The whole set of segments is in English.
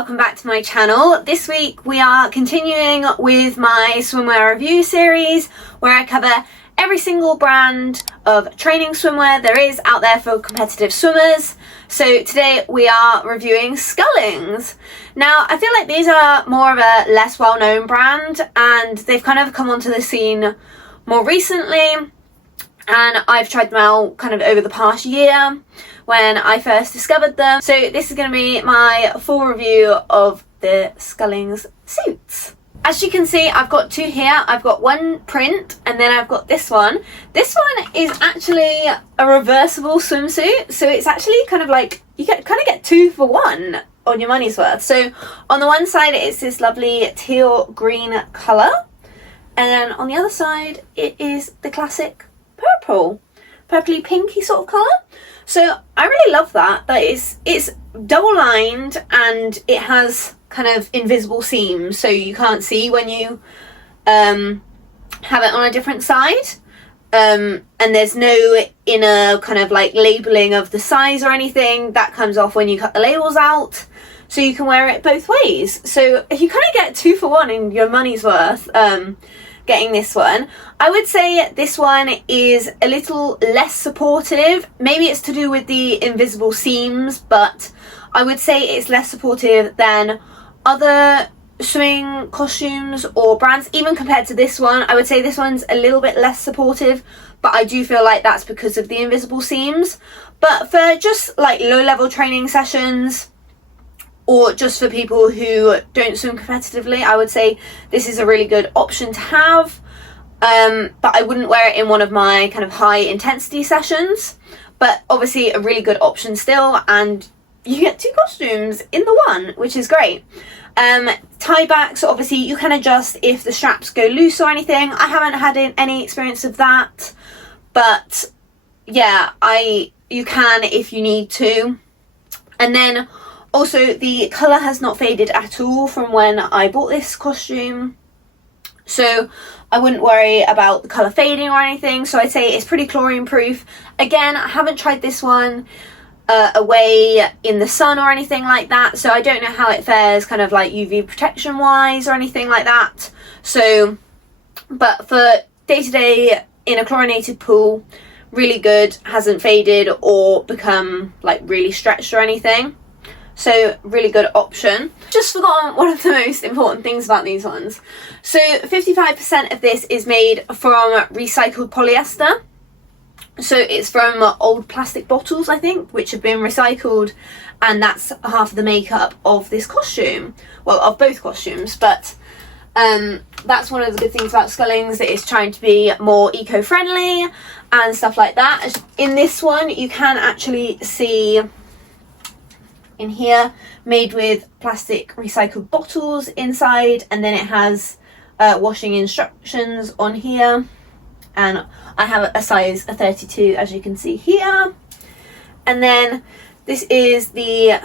welcome back to my channel. This week we are continuing with my swimwear review series where I cover every single brand of training swimwear there is out there for competitive swimmers. So today we are reviewing Skullings. Now I feel like these are more of a less well-known brand and they've kind of come onto the scene more recently, and I've tried them out kind of over the past year when I first discovered them. So this is going to be my full review of the Skullings suits. As you can see, I've got two here. I've got one print and then I've got this one. This one is actually a reversible swimsuit, so it's actually kind of like you kind of get 2 for 1 on your money's worth. So on the one side it's this lovely teal green colour, and then on the other side it is the classic purpley pinky sort of colour. So I really love that. It's double lined and it has kind of invisible seams, so you can't see when you have it on a different side. And there's no inner kind of like labelling of the size or anything. That comes off when you cut the labels out. So you can wear it both ways. So you kind of get 2 for 1 in your money's worth getting this one. I would say this one is a little less supportive. Maybe it's to do with the invisible seams, but I would say it's less supportive than other swimming costumes or brands. Even compared to this one, I would say this one's a little bit less supportive, but I do feel like that's because of the invisible seams. But for just like low-level training sessions, or just for people who don't swim competitively, I would say this is a really good option to have. But I wouldn't wear it in one of my kind of high intensity sessions. But obviously a really good option still, and you get 2 costumes in the one, which is great. Tie backs, obviously you can adjust if the straps go loose or anything. I haven't had any experience of that, but yeah, you can if you need to. And then also, the colour has not faded at all from when I bought this costume, so I wouldn't worry about the colour fading or anything. So I'd say it's pretty chlorine proof. Again, I haven't tried this one away in the sun or anything like that, so I don't know how it fares kind of like UV protection wise or anything like that. So, but for day-to-day in a chlorinated pool, really good, hasn't faded or become like really stretched or anything. So really good option. Just forgotten one of the most important things about these ones. So 55% of this is made from recycled polyester. So it's from old plastic bottles, I think, which have been recycled, and that's half of the makeup of this costume. Well, of both costumes, but that's one of the good things about Skullings, that it's trying to be more eco-friendly and stuff like that. In this one, you can actually see in here, made with plastic recycled bottles inside, and then it has washing instructions on here, and I have a size 32 as you can see here. And then this is the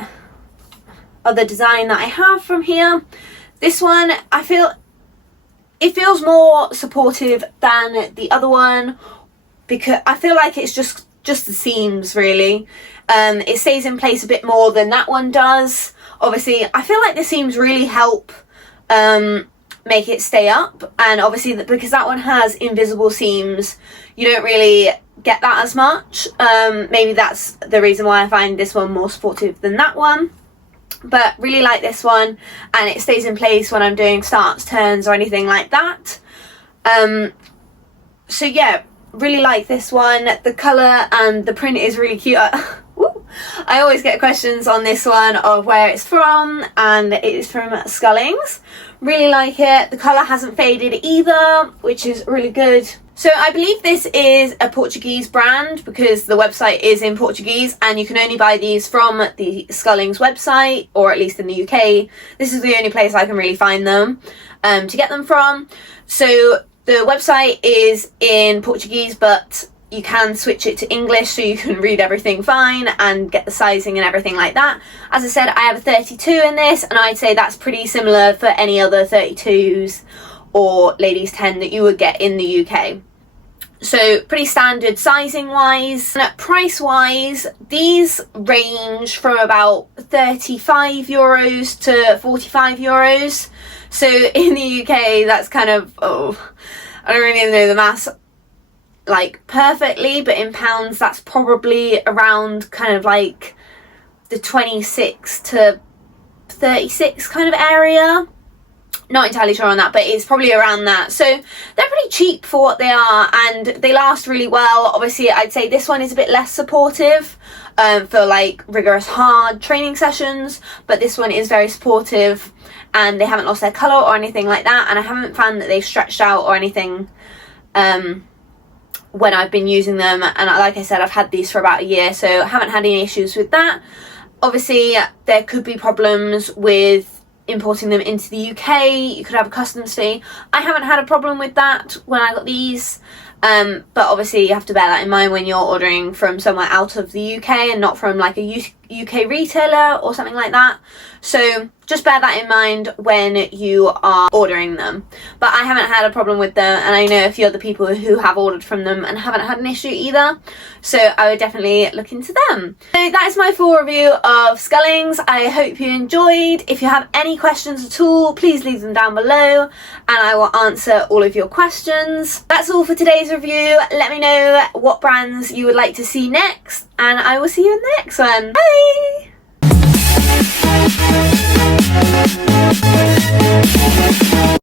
other design that I have from here. This one, I feel it feels more supportive than the other one, because I feel like it's just the seams really. It stays in place a bit more than that one does. Obviously I feel like the seams really help make it stay up, and obviously because that one has invisible seams, you don't really get that as much. Maybe that's the reason why I find this one more supportive than that one, but really like this one, and it stays in place when I'm doing starts, turns or anything like that. So yeah, really like this one. The colour and the print is really cute. I always get questions on this one of where it's from, and it is from Skullings. Really like it. The colour hasn't faded either, which is really good. So I believe this is a Portuguese brand because the website is in Portuguese, and you can only buy these from the Skullings website, or at least in the UK. This is the only place I can really find them to get them from. So the website is in Portuguese, but you can switch it to English so you can read everything fine and get the sizing and everything like that. As I said, I have a 32 in this, and I'd say that's pretty similar for any other 32s or ladies 10 that you would get in the UK. So pretty standard sizing wise. And price wise, these range from about €35 to €45. So in the UK, that's kind of, I don't really know the maths like perfectly, but in pounds, that's probably around kind of like the 26 to 36 kind of area. Not entirely sure on that, but it's probably around that. So they're pretty cheap for what they are, and they last really well. Obviously, I'd say this one is a bit less supportive for like rigorous hard training sessions, but this one is very supportive, and they haven't lost their colour or anything like that, and I haven't found that they've stretched out or anything when I've been using them. And like I said, I've had these for about a year, so I haven't had any issues with that. Obviously, there could be problems with importing them into the UK. You could have a customs fee. I haven't had a problem with that when I got these, but obviously you have to bear that in mind when you're ordering from somewhere out of the UK and not from like a UK retailer or something like that. So just bear that in mind when you are ordering them. But I haven't had a problem with them, and I know a few other people who have ordered from them and haven't had an issue either. So I would definitely look into them. So that is my full review of Skullings. I hope you enjoyed. If you have any questions at all, please leave them down below and I will answer all of your questions. That's all for today's review. Let me know what brands you would like to see next, and I will see you in the next one. Bye!